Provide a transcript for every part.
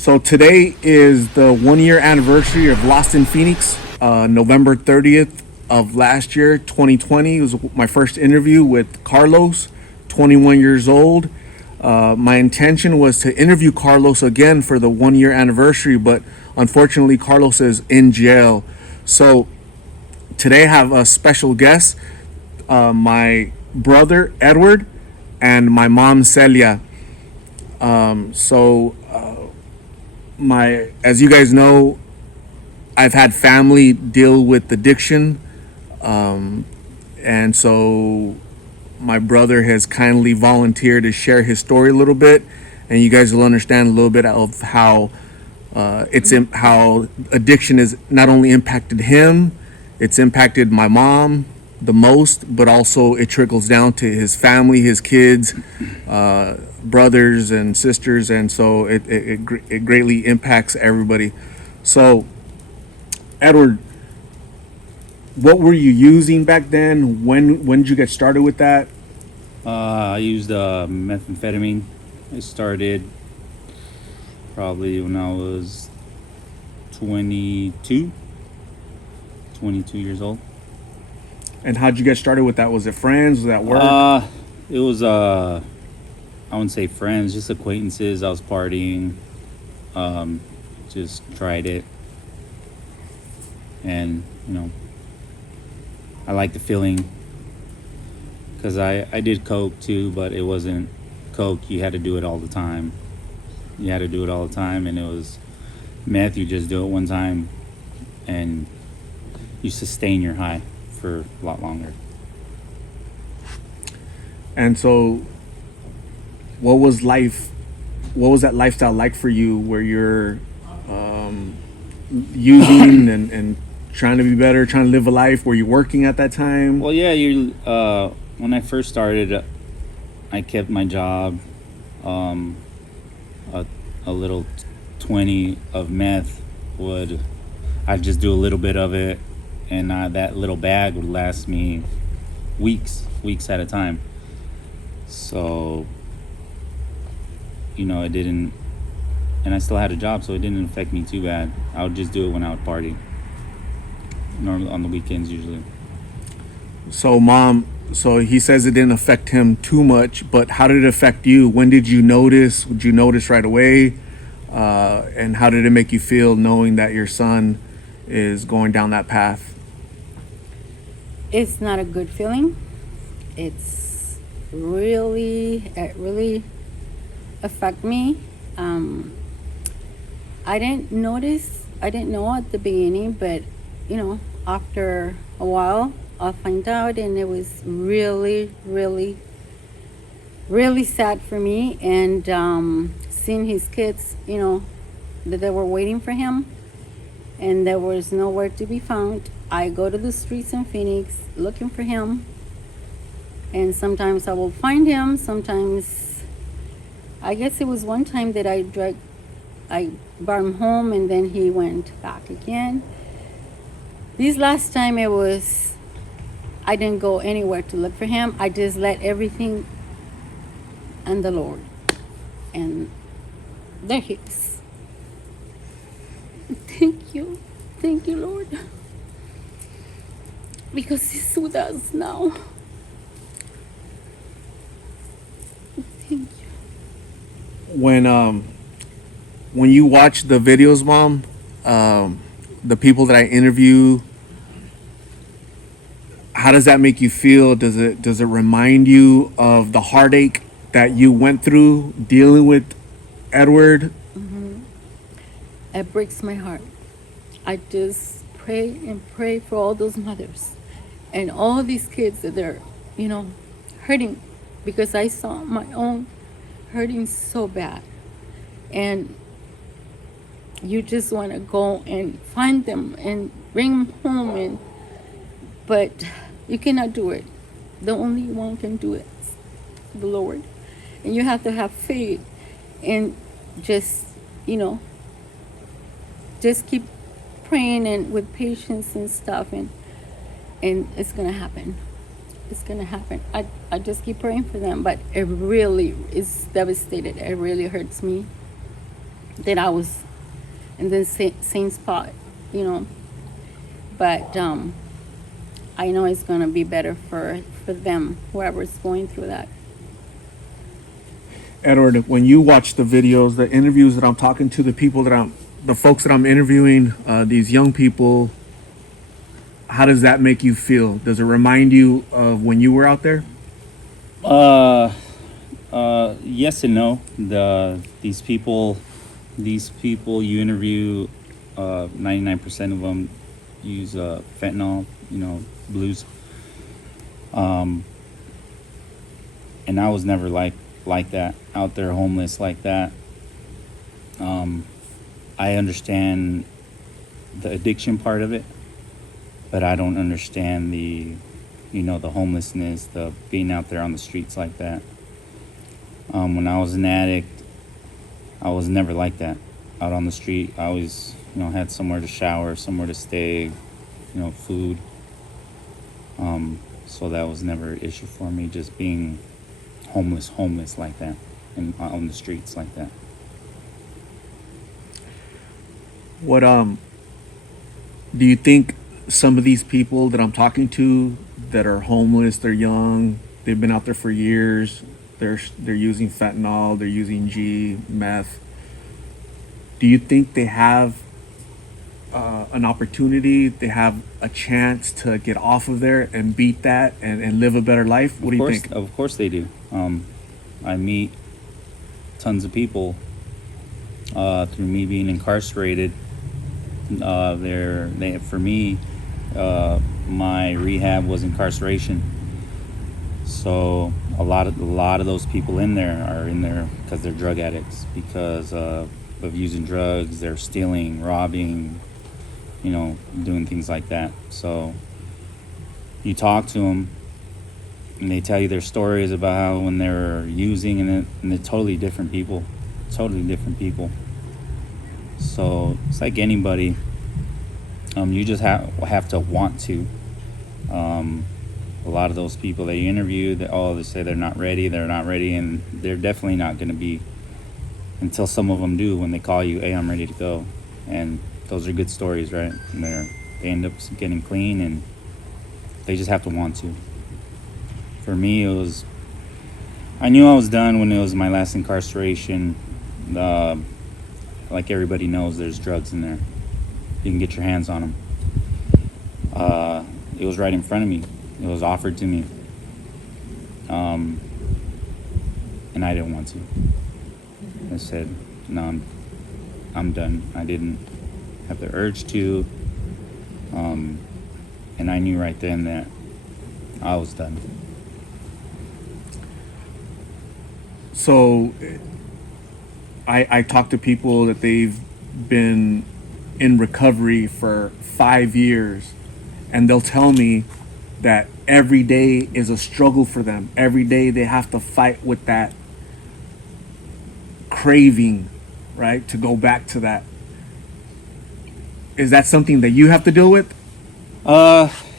So today is the 1 year anniversary of Lost in Phoenix, November 30th of last year, 2020. It was my first interview with Carlos, 21 years old. My intention was to interview Carlos again for the 1 year anniversary, but unfortunately, Carlos is in jail. So today I have a special guest, my brother Edward and my mom Celia. So my as you guys know, I've had family deal with addiction, and so my brother has kindly volunteered to share his story a little bit, and you guys will understand a little bit of how how addiction has not only impacted him, it's impacted my mom the most, but also it trickles down to his family, his kids, brothers and sisters, and so it greatly impacts everybody. So, Edward, what were you using back then? When did you get started with that? I used methamphetamine. I started probably when I was 22, 22 years old. And how'd you get started with that? Was it friends? Was that work? It was I wouldn't say friends, just acquaintances. I was partying, just tried it, and I liked the feeling because I did coke too, but it wasn't coke. You had to do it all the time. You had to do it all the time, and it was meth. You just do it one time, and you sustain your high for a lot longer. And so, what was life? What was that lifestyle like for you, where you're using and trying to be better, trying to live a life? Were you working at that time? Well, yeah, when I first started, I kept my job. A little 20 of meth I'd just do a little bit of it, and that little bag would last me weeks at a time. So, it didn't, and I still had a job, so it didn't affect me too bad. I would just do it when I would party, normally on the weekends usually. So he says it didn't affect him too much, but how did it affect you? When did you notice? Did you notice right away? And how did it make you feel knowing that your son is going down that path? It's not a good feeling. It really affect me. I didn't know at the beginning, but after a while I'll find out, and it was really sad for me. And seeing his kids, that they were waiting for him, and there was nowhere to be found. I go to the streets in Phoenix looking for him, and sometimes I will find him. Sometimes, I guess it was one time that I brought him home, and then he went back again. This last time I didn't go anywhere to look for him. I just let everything on the Lord, and there he is. Thank you, Lord, because he's with us now. Thank you. When you watch the videos, Mom, the people that I interview, how does that make you feel? Does it remind you of the heartache that you went through dealing with Edward? It breaks my heart. I just pray and pray for all those mothers and all these kids that they're, hurting, because I saw my own hurting so bad. And you just want to go and find them and bring them home, but you cannot do it. The only one can do it, the Lord. And you have to have faith and just keep praying and with patience and stuff, and it's gonna happen. It's gonna happen. I just keep praying for them, but it really is devastated. It really hurts me. that I was in the same spot, you know. But I know it's gonna be better for them, whoever's going through that. Edward, when you watch the videos, the interviews that I'm talking to, the folks that I'm interviewing, these young people, how does that make you feel? Does it remind you of when you were out there? Yes and no. These people you interview, 99% of them use fentanyl, blues. And I was never like that, out there homeless like that. I understand the addiction part of it, but I don't understand the homelessness, the being out there on the streets like that. When I was an addict, I was never like that. Out on the street, I always, had somewhere to shower, somewhere to stay, food. So that was never an issue for me, just being homeless like that, and on the streets like that. What do you think some of these people that I'm talking to that are homeless, they're young, they've been out there for years, they're using fentanyl, they're using meth. Do you think they have an opportunity, they have a chance to get off of there and beat that and live a better life? What do you think? Of course they do. I meet tons of people through me being incarcerated. For me, my rehab was incarceration. So a lot of those people in there are in there because they're drug addicts, because of using drugs. They're stealing, robbing, doing things like that. So you talk to them, and they tell you their stories about how when they were using, and they're totally different people. So it's like anybody. You just have to want to. A lot of those people that you interview, they say they're not ready, and they're definitely not going to be until some of them do, when they call you, hey, I'm ready to go. And those are good stories, right? And they end up getting clean, and they just have to want to. For me, I knew I was done when it was my last incarceration. Like everybody knows, there's drugs in there. You can get your hands on them. It was right in front of me. It was offered to me. And I didn't want to. I said, no, I'm done. I didn't have the urge to. And I knew right then that I was done. So I talk to people that they've been in recovery for 5 years, and they'll tell me that every day is a struggle for them. Every day they have to fight with that craving, right, to go back to that. Is that something that you have to deal with?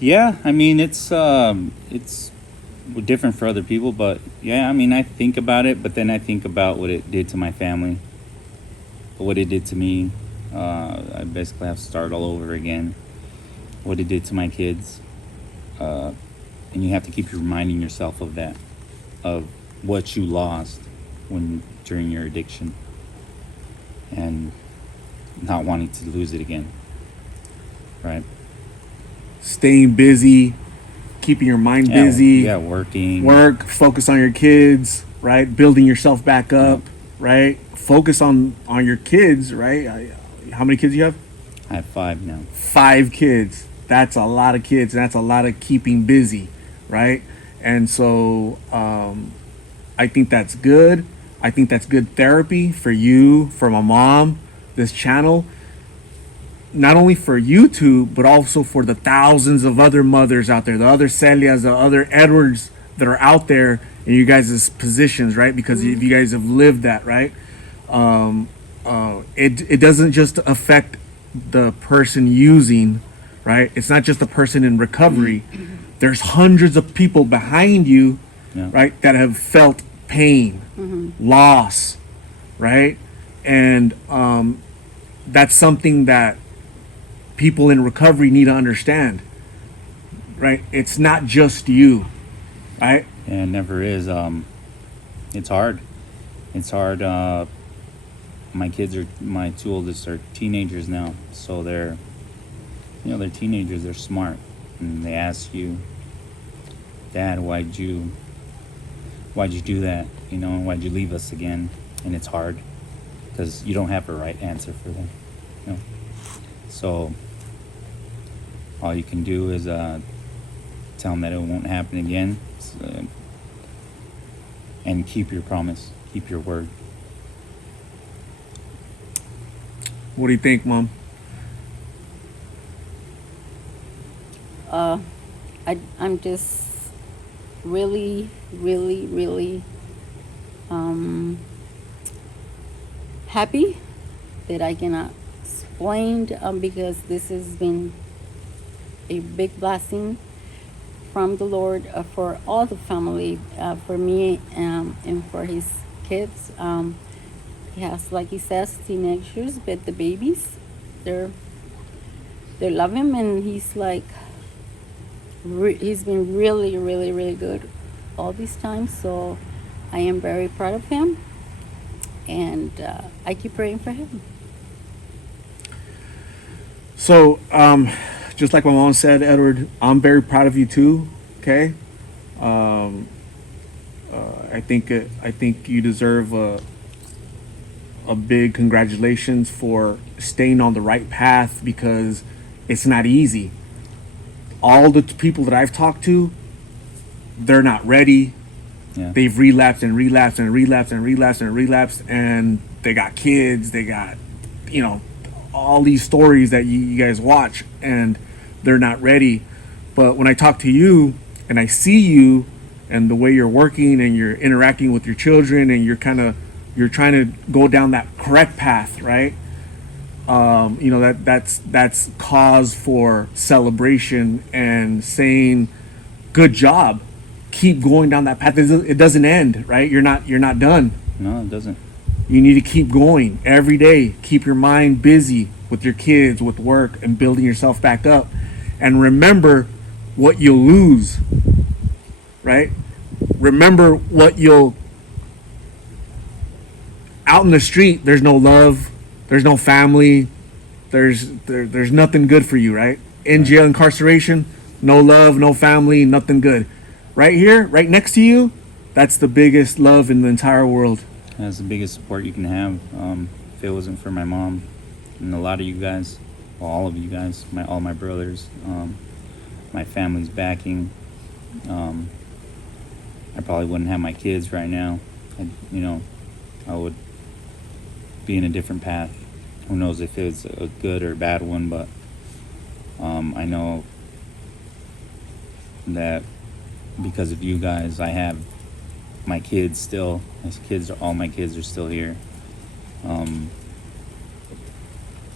Yeah. I mean, it's different for other people, but yeah. I mean, I think about it, but then I think about what it did to my family, what it did to me. I basically have to start all over again. What it did to my kids, and you have to keep reminding yourself of that, of what you lost during your addiction, and not wanting to lose it again. Right? Staying busy, keeping your mind busy. Yeah, working. Work, focus on your kids, right? Building yourself back up, right? Focus on your kids, right? How many kids do you have? I have 5 now. 5 kids. That's a lot of kids. That's a lot of keeping busy, right? And so I think that's good. I think that's good therapy for you, for my mom, this channel. Not only for YouTube, but also for the thousands of other mothers out there, the other Celias, the other Edwards that are out there in you guys' positions, right? Because you guys have lived that, right? It doesn't just affect the person using, right? It's not just the person in recovery. There's hundreds of people behind you, right, that have felt pain, loss, right? And that's something that people in recovery need to understand, right? It's not just you, right? And it never is. It's hard. It's hard. My two oldest are teenagers now, so they're teenagers. They're smart, and they ask you, Dad, why'd you do that? Why'd you leave us again? And it's hard because you don't have a right answer for them. So all you can do is tell them that it won't happen again, and keep your promise, keep your word. What do you think, Mom? I'm just really, really, really happy that I cannot explain, because this has been a big blessing from the Lord, for all the family, for me, and for his kids. He has, like he says, teenagers, but the babies, they love him, and he's like, he's been really, really, really good all these times. So I am very proud of him, and I keep praying for him. So, just like my mom said, Edward, I'm very proud of you too. Okay, I think you deserve a big congratulations for staying on the right path, because it's not easy. All the people that I've talked to, they're not ready. Yeah. They've relapsed and relapsed and relapsed and relapsed and relapsed, and they got kids, they got, all these stories that you guys watch, and they're not ready. But when I talk to you and I see you and the way you're working and you're interacting with your children, and you're trying to go down that correct path, right? That's cause for celebration and saying, good job, keep going down that path. It doesn't end, right? You're not done. No, it doesn't. You need to keep going every day. Keep your mind busy with your kids, with work, and building yourself back up. And remember what you'll lose, right? Remember what you'll... Out in the street, there's no love, there's no family, there's nothing good for you, right? In jail, incarceration, no love, no family, nothing good. Right here, right next to you, that's the biggest love in the entire world. That's the biggest support you can have. If it wasn't for my mom and a lot of you guys, well, all of you guys, all my brothers, my family's backing, I probably wouldn't have my kids right now. I would be in a different path. Who knows if it's a good or bad one, but I know that because of you guys, I have my kids still. All my kids are still here.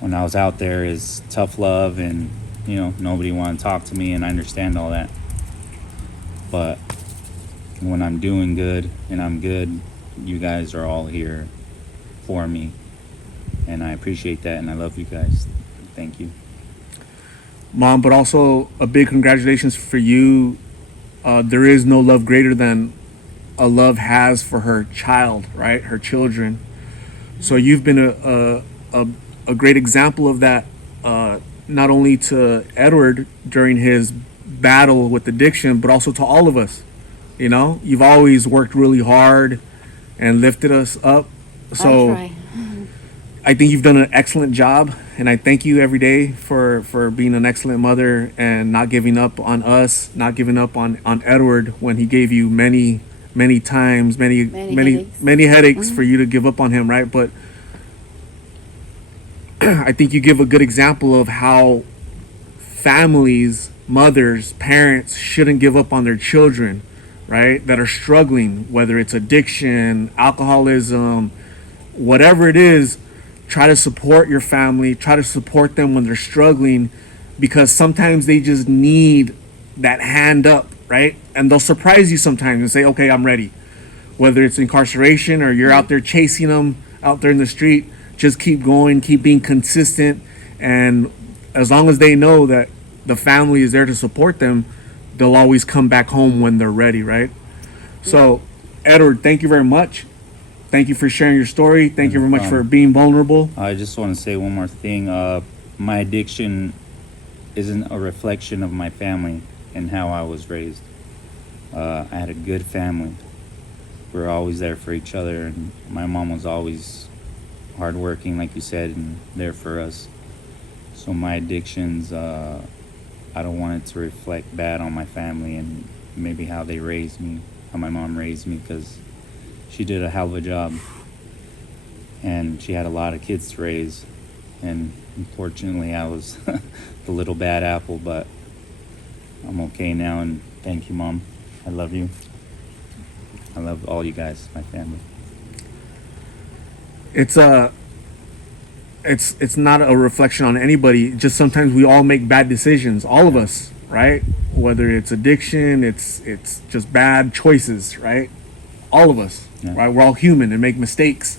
When I was out there, is tough love, and nobody wanted to talk to me, and I understand all that. But when I'm doing good and I'm good, you guys are all here for me, and I appreciate that, and I love you guys. Thank you, Mom. But also a big congratulations for you. There is no love greater than a love has for her child, right? Her children. So you've been a great example of that, not only to Edward during his battle with addiction, but also to all of us. You've always worked really hard and lifted us up. So I try. I think you've done an excellent job, and I thank you every day for being an excellent mother and not giving up on us, not giving up on Edward when he gave you many times, many headaches for you to give up on him, right? But I think you give a good example of how families, mothers, parents shouldn't give up on their children, right? That are struggling, whether it's addiction, alcoholism, whatever it is. Try to support your family, try to support them when they're struggling, because sometimes they just need that hand up, right? And they'll surprise you sometimes and say, okay, I'm ready. Whether it's incarceration or you're out there chasing them out there in the street, just keep going, keep being consistent, and as long as they know that the family is there to support them, they'll always come back home when they're ready, right? So, Edward, thank you very much. Thank you for sharing your story. Thank you very much for being vulnerable. I just want to say one more thing. My addiction isn't a reflection of my family and how I was raised. I had a good family. We were always there for each other, and my mom was always hardworking, like you said, and there for us. So my addictions, I don't want it to reflect bad on my family and maybe how they raised me, how my mom raised me, because she did a hell of a job. And she had a lot of kids to raise. And unfortunately, I was the little bad apple, but I'm okay now. And thank you, Mom. I love you. I love all you guys, my family. It's not a reflection on anybody. Just sometimes we all make bad decisions, all of us, right? Whether it's addiction, it's just bad choices, right? All of us, Yeah. right? We're all human and make mistakes.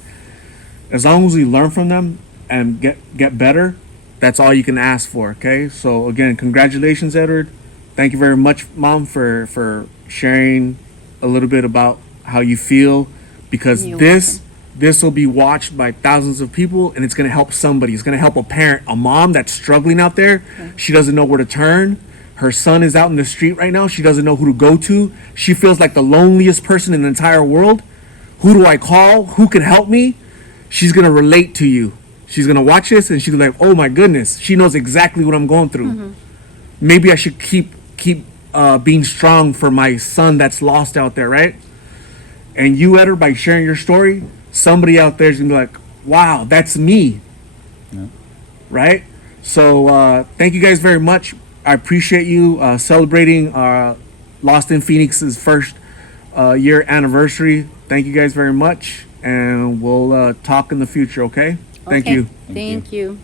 As long as we learn from them and get better, that's all you can ask for. Okay. So again, congratulations, Edward. Thank you very much, Mom, for sharing a little bit about how you feel, because You're this will be watched by thousands of people, and it's going to help somebody. It's going to help a parent, a mom that's struggling out there. Okay. She doesn't know where to turn. Her son is out in the street right now. She doesn't know who to go to. She feels like the loneliest person in the entire world. Who do I call? Who can help me? She's going to relate to you. She's going to watch this and she's like, oh my goodness, she knows exactly what I'm going through. Maybe I should keep being strong for my son that's lost out there, right? And you, Edward, by sharing your story, somebody out there is going to be like, wow, that's me. Yeah. Right? So thank you guys very much. I appreciate you celebrating Lost in Phoenix's first year anniversary. Thank you guys very much. And we'll talk in the future, okay? Thank Okay. you. Thank you.